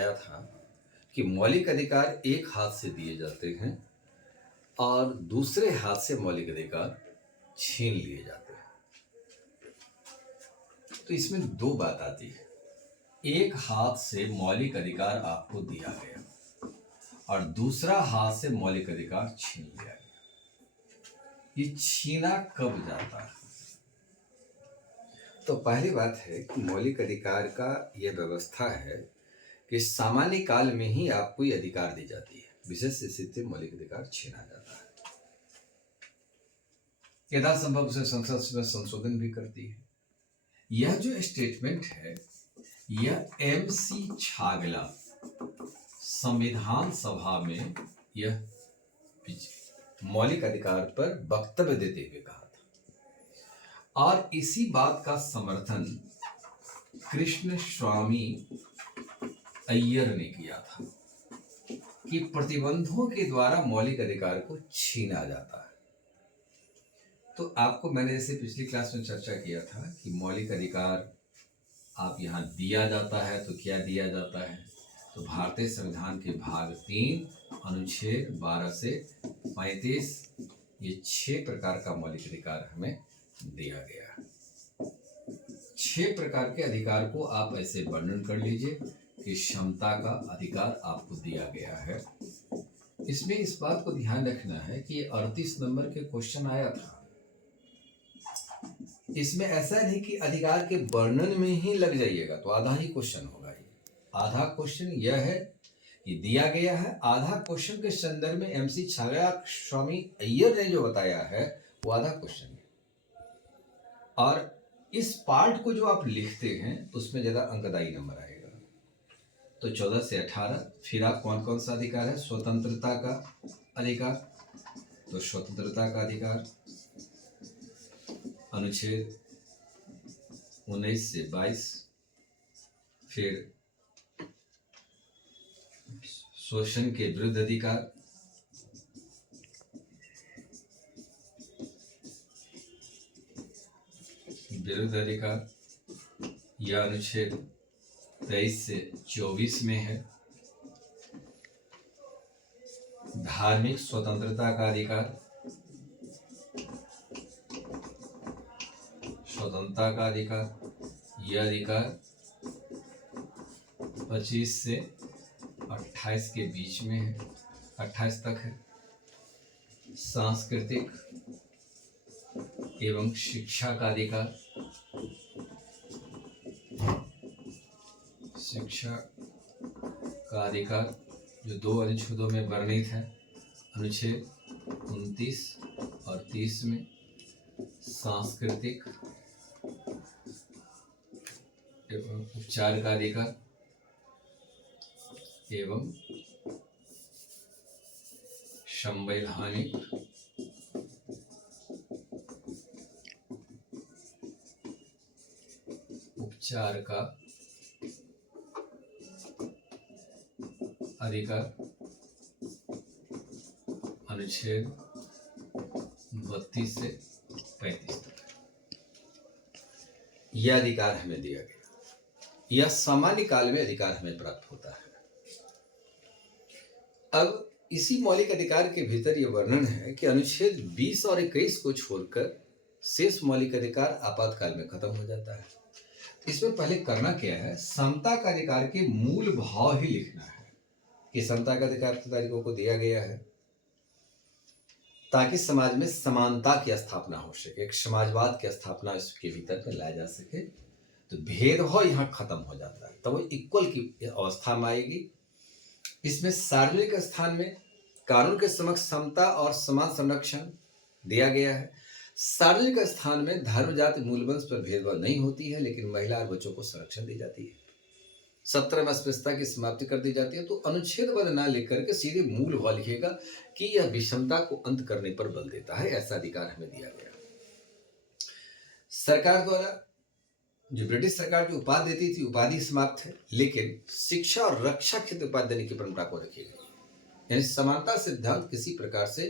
बताया था कि मौलिक अधिकार एक हाथ से दिए जाते हैं और दूसरे हाथ से मौलिक अधिकार छीन लिए जाते हैं। तो इसमें दो बात आती है, एक हाथ से मौलिक अधिकार आपको दिया गया और दूसरा हाथ से मौलिक अधिकार छीन लिया गया। ये छीना कब जाता है? तो पहली बात है कि मौलिक अधिकार का यह व्यवस्था है कि सामान्य काल में ही आपको ये अधिकार दी जाती है, विशेष स्थिति में मौलिक अधिकार छीना जाता है। यथासंभव उसे संसद में संशोधन भी करती है। यह जो स्टेटमेंट है यह MC छागला संविधान सभा में यह मौलिक अधिकार पर वक्तव्य देते हुए कहा था और इसी बात का समर्थन कृष्ण स्वामी अय्यर ने किया था कि प्रतिबंधों के द्वारा मौलिक अधिकार को छीना जाता है। तो आपको मैंने जैसे पिछली क्लास में चर्चा किया था कि मौलिक अधिकार आप यहाँ दिया जाता है तो क्या दिया जाता है, तो भारतीय संविधान के भाग 3 अनुच्छेद 12 से 35 ये 6 प्रकार का मौलिक अधिकार हमें दिया गया है। 6 प्रकार के अधिकार को आप ऐसे वर्णन कर लीजिए कि क्षमता का अधिकार आपको दिया गया है। इसमें इस बात को ध्यान रखना है कि 38 नंबर के क्वेश्चन आया था। इसमें ऐसा नहीं कि अधिकार के वर्णन में ही लग जाइएगा तो आधा ही क्वेश्चन होगा। ये आधा क्वेश्चन यह है कि दिया गया है, आधा क्वेश्चन के संदर्भ में MC छागला स्वामी अय्यर ने जो बताया है वो आधा क्वेश्चन है। और इस पार्ट को जो आप लिखते हैं उसमें ज्यादा अंकदायी नंबर आएगा। तो 14 से 18 फिर आप कौन कौन सा अधिकार है, स्वतंत्रता का अधिकार, तो स्वतंत्रता का अधिकार अनुच्छेद 19 से 22, फिर शोषण के विरुद्ध अधिकार, यह अनुच्छेद 23 से 24 में है। धार्मिक स्वतंत्रता का अधिकार, स्वतंत्रता का अधिकार, यह अधिकार 25 से 28 के बीच में है, 28 तक है। सांस्कृतिक एवं शिक्षा का अधिकार, शिक्षा का अधिकार जो 2 अनुच्छेदों में वर्णित है, अनुच्छेद 29 और 30 में। सांस्कृतिक एवं उपचार का अधिकार एवं संवैधानिक उपचार का अधिकार, अनुच्छेद 32 से 35 तक। यह अधिकार हमें दिया गया, यह सामान्य काल में अधिकार हमें प्राप्त होता है। अब इसी मौलिक अधिकार के भीतर यह वर्णन है कि अनुच्छेद 20 और 21 को छोड़कर शेष मौलिक अधिकार आपातकाल में खत्म हो जाता है। इसमें पहले करना क्या है, समता का अधिकार के मूल भाव ही लिखना है कि समता का अधिकार तारीखों को दिया गया है ताकि समाज में समानता की स्थापना हो सके, एक समाजवाद की स्थापना इसके भीतर में लाया जा सके। तो भेदभाव यहाँ खत्म हो जाता है, तब वो इक्वल की अवस्था में आएगी। इसमें सार्वजनिक स्थान में कानून के समक्ष समता और समान संरक्षण दिया गया है। सार्वजनिक स्थान में धर्म जाति मूल वंश पर भेदभाव नहीं होती है, लेकिन महिला और बच्चों को संरक्षण दी जाती है। 17 में अस्पृश्यता की समाप्ति कर दी जाती है। तो अनुच्छेद बल ना लेकर के सीधे मूल भाव लिखेगा कि यह विषमता को अंत करने पर बल देता है, ऐसा अधिकार हमें दिया गया। सरकार द्वारा जो ब्रिटिश सरकार जो उपाधि देती थी, उपाधि समाप्त है, लेकिन शिक्षा और रक्षा क्षेत्र उपाधि देने की परंपरा को रखी गई। यानी समानता सिद्धांत किसी प्रकार से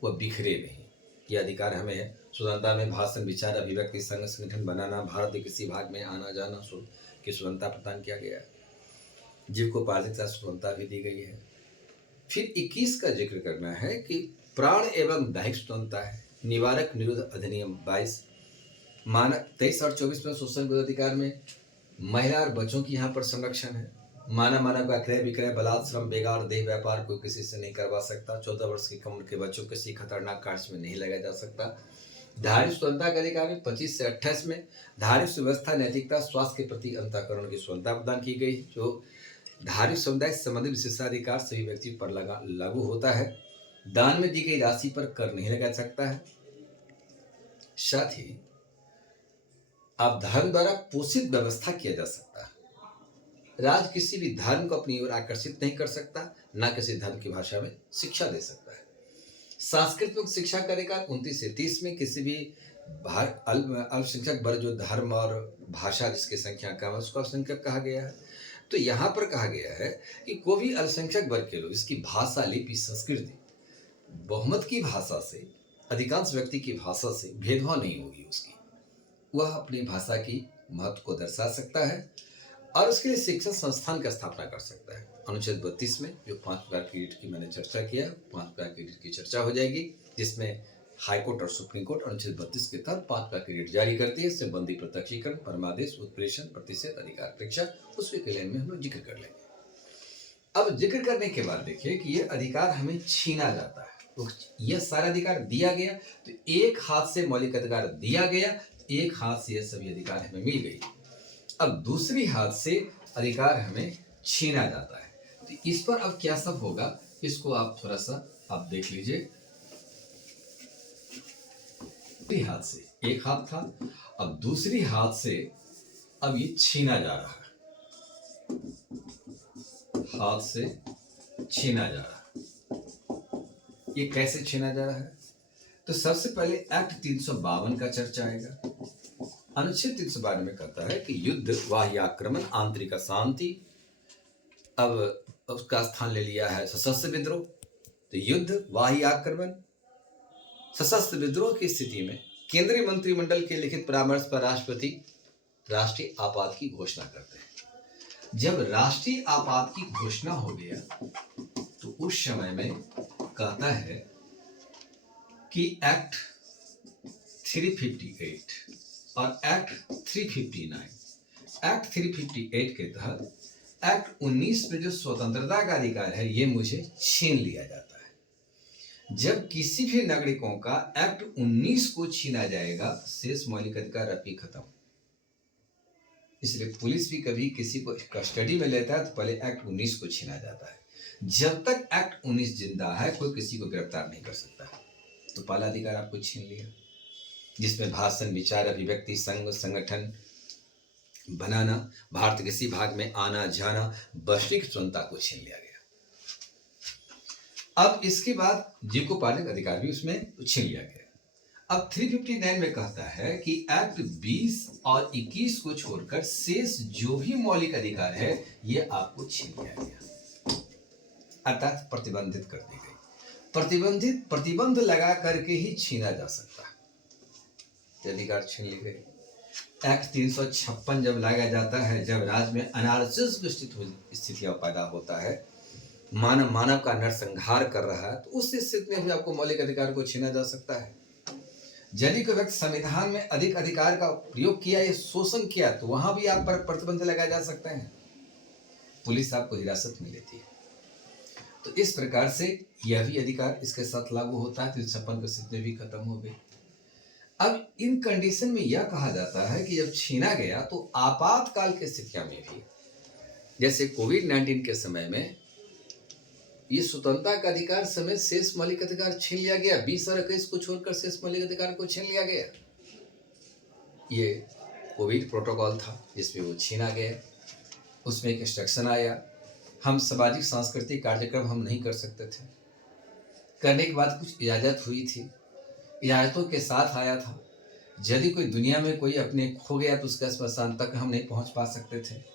वह बिखरे नहीं, यह अधिकार हमें है। स्वतंत्रता में भाषण, विचार, अभिव्यक्ति, संघ संगठन बनाना, भारत के किसी भाग में आना जाना की स्वतंत्रता प्रदान किया गया है। जीविकोपार्जित स्वतंत्रता भी दी गई है। फिर 21 का जिक्र करना है कि प्राण एवं दैहिक स्वतंत्रता है। निवारक निरोध अधिनियम 22, मानक 23 और 24 में शोषण विरोधी अधिकार में महिला और बच्चों की यहाँ पर संरक्षण है। मानव का क्रय विक्रय, बलात्, श्रम, बेगार, देह व्यापार कोई किसी से नहीं करवा सकता। 14 वर्ष की उम्र के बच्चों को किसी खतरनाक कार्य में नहीं लगाया जा सकता। धार्मिक स्वतंत्रता के अधिकार में 25 से 28 में धार्मिक सुव्यवस्था, नैतिकता, स्वास्थ्य के प्रति अंतःकरण की स्वतंत्रता प्रदान की गई, जो धार्मिक समुदाय से संबंधित विशेषाधिकार सभी व्यक्ति पर लागू होता है। दान में दी गई राशि पर कर नहीं लगा सकता है। साथ ही अब धर्म द्वारा पोषित व्यवस्था किया जा सकता है। राज किसी भी धर्म को अपनी ओर आकर्षित नहीं कर सकता, ना किसी धर्म की भाषा में शिक्षा दे सकता है। सांस्कृतिक शिक्षा का अधिकार 29 से 30 में किसी भी अल्पसंख्यक वर्ग, जो धर्म और भाषा जिसकी संख्या कम है, उसको अल्पसंख्यक कहा गया है। तो यहाँ पर कहा गया है कि कोई भी अल्पसंख्यक वर्ग के लोग, इसकी भाषा, लिपि, संस्कृति, बहुमत की भाषा से, अधिकांश व्यक्ति की भाषा से भेदभाव नहीं होगी उसकी। वह अपनी भाषा की महत्व को दर्शा सकता है और उसके लिए शिक्षण संस्थान की स्थापना कर सकता है। अनुच्छेद 32 में जो 5 प्रकार की रीट की मैंने चर्चा किया, 5 प्रकार की रीट की चर्चा हो जाएगी, जिसमें हाईकोर्ट और सुप्रीम कोर्ट अनुच्छेद 32 के तहत 5 प्रकार की रीट जारी करती है। संबंधी प्रत्यक्षीकरण, परमादेश, उत्प्रेषण, प्रतिषेध, अधिकार अपेक्षा, उसके क्लेम में हम लोग जिक्र कर लेंगे। अब जिक्र करने के बाद देखिए कि ये अधिकार हमें छीना जाता है। तो यह सारा अधिकार दिया गया, तो एक हाथ से मौलिक अधिकार दिया गया, एक हाथ से यह सभी अधिकार हमें मिल गई। अब दूसरी हाथ से अधिकार हमें छीना जाता है। तो इस पर अब क्या सब होगा, इसको आप थोड़ा सा आप देख लीजिए। हाथ से, एक हाथ था, अब दूसरी हाथ से अब ये छीना जा रहा है, हाथ से छीना जा रहा है। ये कैसे छीना जा रहा है? तो सबसे पहले एक्ट 352 का चर्चा आएगा। अनुच्छेद 352 में कहता है कि युद्ध, बाह्य आक्रमण, आंतरिक अशांति, अब उसका स्थान ले लिया है सशस्त्र विद्रोह। तो युद्ध, बाह्य आक्रमण, सशस्त्र विद्रोह की स्थिति में केंद्रीय मंत्रिमंडल के लिखित परामर्श पर राष्ट्रपति राष्ट्रीय आपात की घोषणा करते हैं। जब राष्ट्रीय आपात की घोषणा हो गया तो उस समय में कहता है कि एक्ट 358 और एक्ट 359, एक्ट 358 के तहत एक्ट 19 में जो स्वतंत्रता का अधिकार है, ये मुझे छीन लिया जाता है। जब किसी भी नागरिकों का एक्ट 19 को छीना जाएगा, शेष मौलिक अधिकार अभी खत्म। इसलिए पुलिस भी कभी किसी को कस्टडी में लेता है तो पहले एक्ट 19 को छीना जाता है। जब तक एक्ट 19 जिंदा है, कोई किसी को गिरफ्तार नहीं कर सकता। तो पहला अधिकार आपको छीन लिया, जिसमें भाषण, विचार, अभिव्यक्ति, संघ, संगठन बनाना, भारत के किसी भाग में आना जाना, वैश्विक स्वतंत्रता को छीन लिया गया। अब इसके बाद जीविकोपार्जित अधिकार भी उसमें छीन लिया गया। अब 359 में कहता है कि एक्ट 20 और 21 को छोड़कर शेष जो भी मौलिक अधिकार है, ये आपको छीन लिया गया, अर्थात प्रतिबंधित कर दी गई। प्रतिबंध लगा करके ही छीना जा सकता है, अधिकार छीन ली गई। एक्ट 356 जब लाया जाता है, जब राज्य में अनारक्षित स्थितियां पैदा होता है, मानव का नरसंहार कर रहा है, तो उस स्थिति में भी आपको मौलिक अधिकार को छीना जा सकता है। यदि कोई व्यक्ति संविधान में अधिक अधिकार का प्रयोग किया या शोषण किया, तो वहां भी आप पर प्रतिबंध लगाए जा सकते हैं। पुलिस आपको हिरासत में लेती है। तो इस प्रकार से यह भी अधिकार इसके साथ लागू होता है। 356 की स्थिति भी खत्म हो गई। अब इन कंडीशन में यह कहा जाता है कि जब छीना गया तो आपातकाल की स्थितियों में भी, जैसे कोविड-19 के समय में ये स्वतंत्रता का अधिकार समेत शेष मौलिक अधिकार छीन लिया गया। 20 और 21 को छोड़कर शेष मौलिक अधिकार को छीन लिया गया। ये कोविड प्रोटोकॉल था जिसमें वो छीना गया। उसमें एक इंस्ट्रक्शन आया, हम सामाजिक सांस्कृतिक कार्यक्रम हम नहीं कर सकते थे। करने के बाद कुछ इजाज़त हुई थी, इजाज़तों के साथ आया था, यदि कोई दुनिया में कोई अपने खो गया तो उसका स्मशान तक हम नहीं पहुंच पा सकते थे।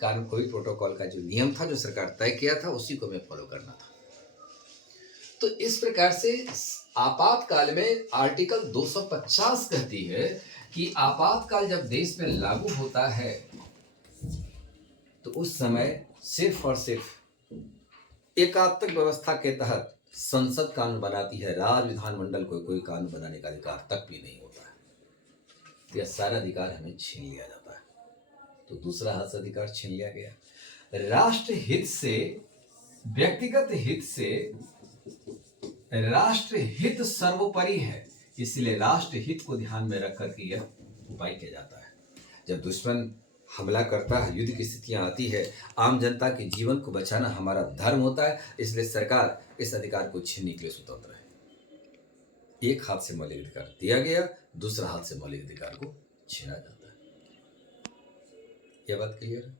कारण कोविड प्रोटोकॉल का जो नियम था, जो सरकार तय किया था, उसी को हमें फॉलो करना था। तो इस प्रकार से आपातकाल में आर्टिकल 250 कहती है कि आपातकाल जब देश में लागू होता है तो उस समय सिर्फ और सिर्फ एकात्मक व्यवस्था के तहत संसद कानून बनाती है, राज्य विधानमंडल को कोई कानून बनाने का अधिकार तक भी नहीं होता है। तो यह सारा अधिकार हमें छीन लिया जाता है। तो दूसरा हाथ से अधिकार छीन लिया गया। राष्ट्र हित से, व्यक्तिगत हित से राष्ट्र हित सर्वोपरि है, इसलिए राष्ट्र हित को ध्यान में रख करके यह उपाय किया जाता है। जब दुश्मन हमला करता है, युद्ध की स्थितियां आती है, आम जनता के जीवन को बचाना हमारा धर्म होता है, इसलिए सरकार इस अधिकार को छीनने के लिए स्वतंत्र है। एक हाथ से मौलिक अधिकार दिया गया, दूसरा हाथ से मौलिक अधिकार को छीना जाता है। यह बात क्लियर है?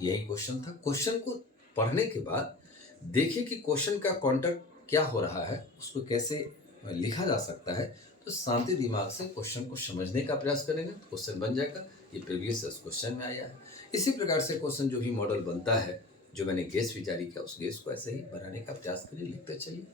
यही क्वेश्चन था। क्वेश्चन को पढ़ने के बाद देखिए कि क्वेश्चन का कॉन्टेक्ट क्या हो रहा है, उसको कैसे लिखा जा सकता है। तो शांति दिमाग से क्वेश्चन को समझने का प्रयास करेंगे तो क्वेश्चन बन जाएगा। ये प्रीवियस क्वेश्चन में आया है। इसी प्रकार से क्वेश्चन जो भी मॉडल बनता है, जो मैंने गेस भी जारी किया, उस गेस को ऐसे ही बनाने का प्रयास करिए, लिखते चलिए।